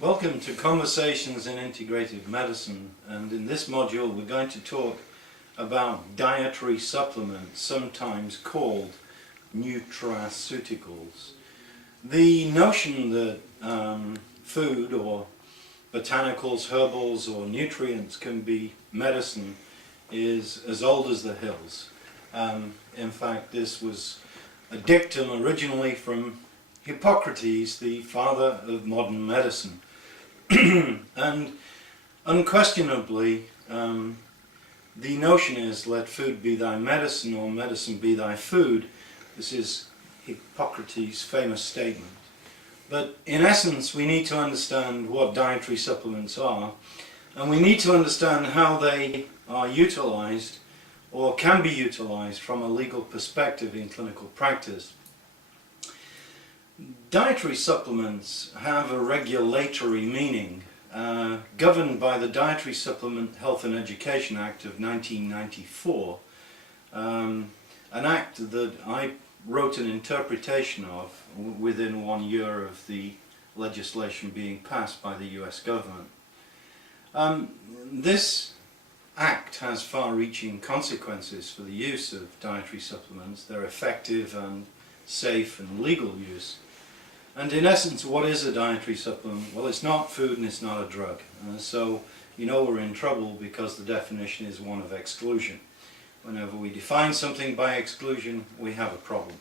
Welcome to Conversations in Integrative Medicine, and in this module we're going to talk about dietary supplements, sometimes called nutraceuticals. The notion that food or botanicals, herbals or nutrients can be medicine is as old as the hills. In fact, this was a dictum originally from Hippocrates, the father of modern medicine. And unquestionably, the notion is, let food be thy medicine, or medicine be thy food. This is Hippocrates' famous statement. But in essence, we need to understand what dietary supplements are, and we need to understand how they are utilized or can be utilized from a legal perspective in clinical practice. Dietary supplements have a regulatory meaning, governed by the Dietary Supplement Health and Education Act of 1994, an act that I wrote an interpretation of within 1 year of the legislation being passed by the US government. This act has far-reaching consequences for the use of dietary supplements. They're effective and safe and legal use. And in essence, what is a dietary supplement? Well, it's not food and it's not a drug. So you know we're in trouble because the definition is one of exclusion. Whenever we define something by exclusion, we have a problem.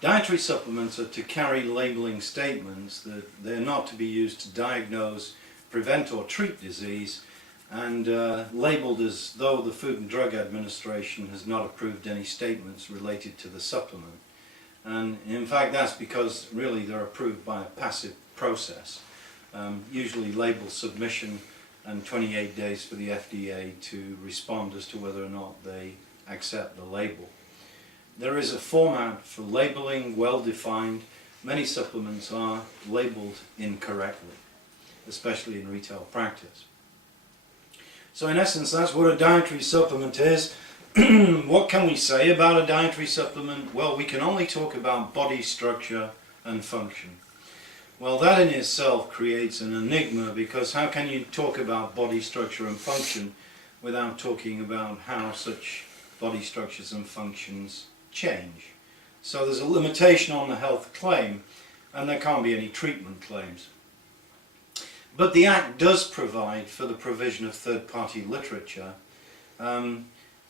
Dietary supplements are to carry labeling statements that they're not to be used to diagnose, prevent or treat disease, and labeled as though the Food and Drug Administration has not approved any statements related to the supplement. And in fact that's because really they're approved by a passive process, usually label submission and 28 days for the FDA to respond as to whether or not they accept the label. There is a format for labeling, well defined. Many supplements are labeled incorrectly, especially in retail practice. So in essence, that's what a dietary supplement is. What can we say about a dietary supplement? Well, we can only talk about body structure and function. Well, that in itself creates an enigma, because how can you talk about body structure and function without talking about how such body structures and functions change? So there's a limitation on the health claim, and there can't be any treatment claims. But the Act does provide for the provision of third-party literature,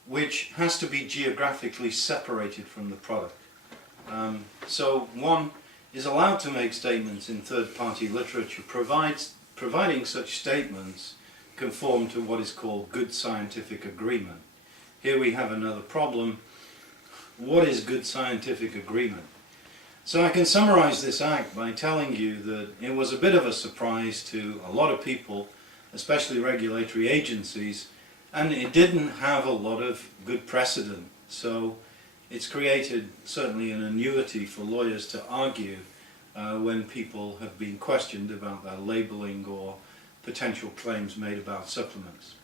which has to be geographically separated from the product. So one is allowed to make statements in third-party literature, providing such statements conform to what is called good scientific agreement. Here we have another problem. What is good scientific agreement? So I can summarize this act by telling you that it was a bit of a surprise to a lot of people, especially regulatory agencies, and it didn't have a lot of good precedent. So it's created certainly an annuity for lawyers to argue when people have been questioned about their labeling or potential claims made about supplements.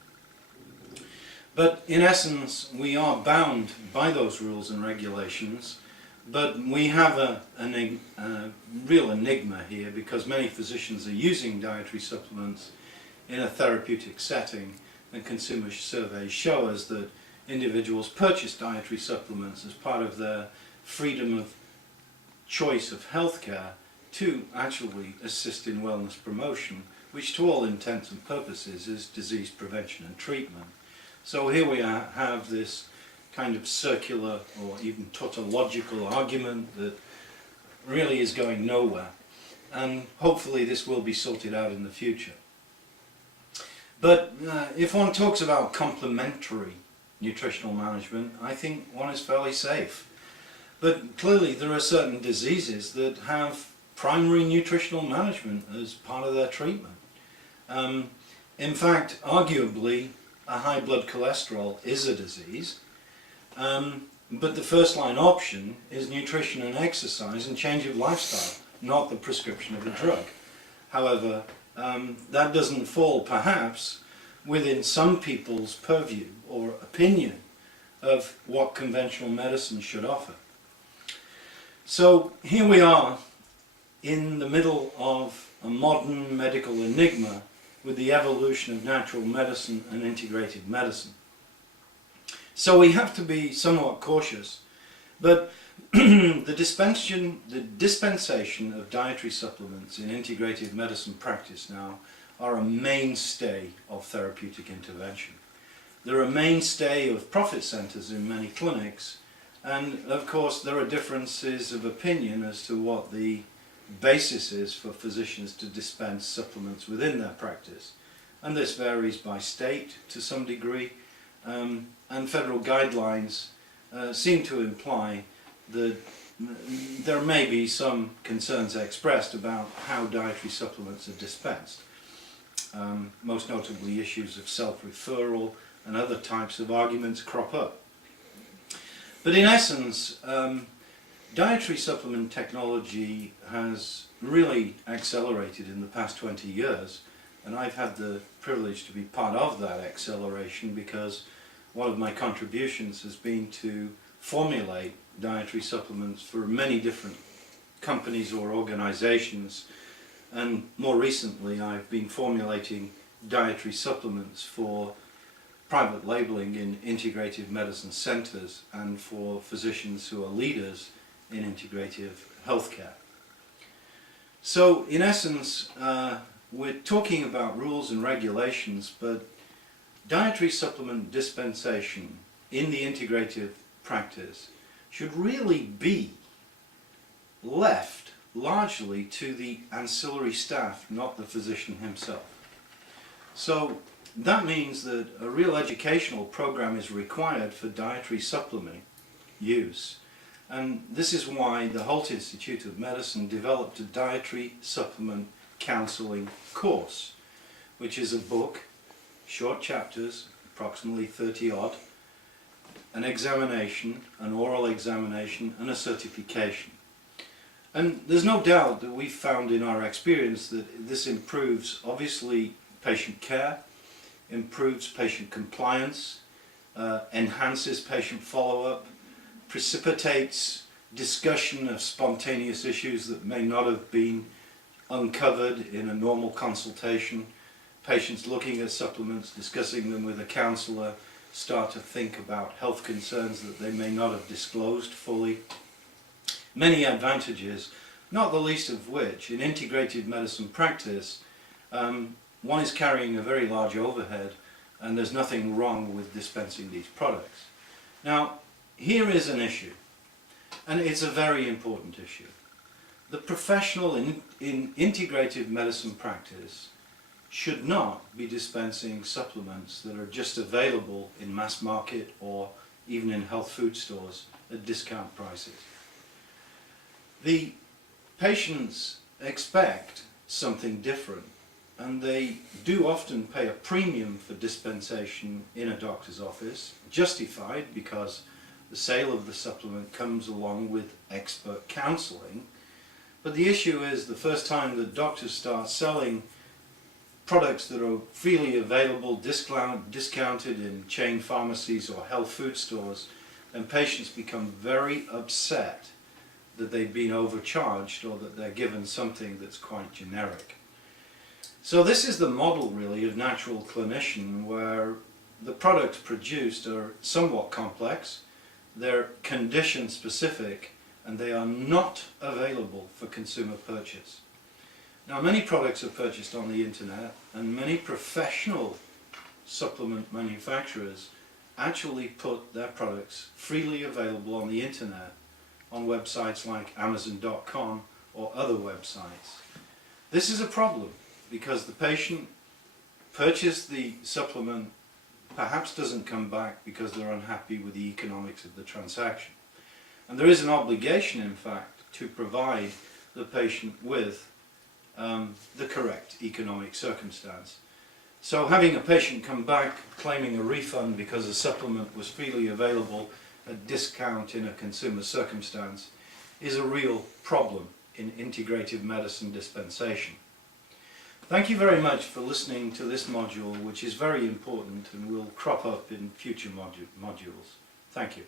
But in essence, we are bound by those rules and regulations, but we have a real enigma here, because many physicians are using dietary supplements in a therapeutic setting, and consumer surveys show us that individuals purchase dietary supplements as part of their freedom of choice of healthcare to actually assist in wellness promotion, which to all intents and purposes is disease prevention and treatment. So here we have this kind of circular or even tautological argument that really is going nowhere, and hopefully this will be sorted out in the future. But if one talks about complementary nutritional management, I think one is fairly safe. But clearly there are certain diseases that have primary nutritional management as part of their treatment. In fact, arguably, a high blood cholesterol is a disease, but the first line option is nutrition and exercise and change of lifestyle, not the prescription of a drug. However, that doesn't fall perhaps within some people's purview or opinion of what conventional medicine should offer. So here we are in the middle of a modern medical enigma with the evolution of natural medicine and integrative medicine. So we have to be somewhat cautious, but the dispensation of dietary supplements in integrative medicine practice now are a mainstay of therapeutic intervention. They're a mainstay of profit centres in many clinics, and of course there are differences of opinion as to what the basis is for physicians to dispense supplements within their practice. And this varies by state to some degree, and federal guidelines seem to imply that there may be some concerns expressed about how dietary supplements are dispensed. Most notably issues of self-referral and other types of arguments crop up. But in essence, dietary supplement technology has really accelerated in the past 20 years, and I've had the privilege to be part of that acceleration because one of my contributions has been to formulate dietary supplements for many different companies or organizations, and more recently I've been formulating dietary supplements for private labeling in integrative medicine centers and for physicians who are leaders in integrative healthcare. So in essence, we're talking about rules and regulations, but dietary supplement dispensation in the integrative practice should really be left largely to the ancillary staff, not the physician himself. So that means that a real educational program is required for dietary supplement use, and this is why the Holt Institute of Medicine developed a dietary supplement counseling course, which is a book, short chapters, approximately 30 odd, an examination, an oral examination, and a certification. And there's no doubt that we've found in our experience that this improves, obviously, patient care, improves patient compliance, enhances patient follow-up, precipitates discussion of spontaneous issues that may not have been uncovered in a normal consultation. Patients looking at supplements, discussing them with a counsellor, start to think about health concerns that they may not have disclosed fully. Many advantages, not the least of which, in integrative medicine practice, one is carrying a very large overhead, and there's nothing wrong with dispensing these products. Now, here is an issue, and it's a very important issue. The professional in integrative medicine practice should not be dispensing supplements that are just available in mass market or even in health food stores at discount prices. The patients expect something different, and they do often pay a premium for dispensation in a doctor's office, justified because the sale of the supplement comes along with expert counselling. But the issue is, the first time that doctors start selling products that are freely available, discounted in chain pharmacies or health food stores, and patients become very upset that they've been overcharged or that they're given something that's quite generic. So this is the model really of natural clinician, where the products produced are somewhat complex, they're condition specific, and they are not available for consumer purchase. Now, many products are purchased on the internet, and many professional supplement manufacturers actually put their products freely available on the internet on websites like Amazon.com or other websites. This is a problem because the patient purchased the supplement, perhaps doesn't come back because they're unhappy with the economics of the transaction. And there is an obligation, in fact, to provide the patient with the correct economic circumstance. So having a patient come back claiming a refund because a supplement was freely available at discount in a consumer circumstance is a real problem in integrative medicine dispensation. Thank you very much for listening to this module, which is very important and will crop up in future modules. Thank you.